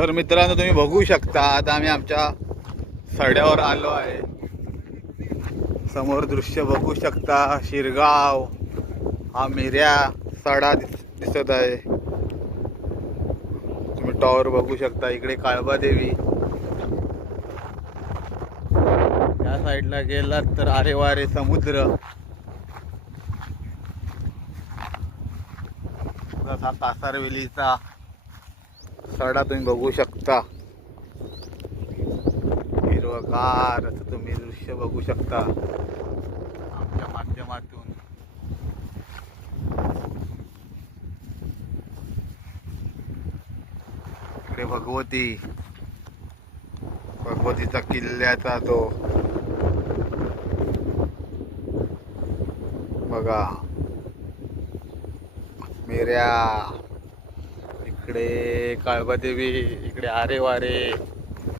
तर मित्रांनो तुम्ही बघू शकता आता आम्ही आमच्या सड्यावर आलो आहे. समोर दृश्य बघू शकता. शिरगाव हा मिऱ्या सडा दिसत आहे. तुम्ही टॉवर बघू शकता. इकडे काळबादेवी. या साईडला गेलात तर आरे वारे समुद्र. हा कासारवेलीचा सडा तुम्ही बघू शकता. हिरवगार असं तुम्ही दृश्य बघू शकता आमच्या माध्यमातून. इकडे भगवतीचा किल्ल्याचा तो बघा. मिऱ्या, इकडे काळबादेवी, इकडे आरे वारे.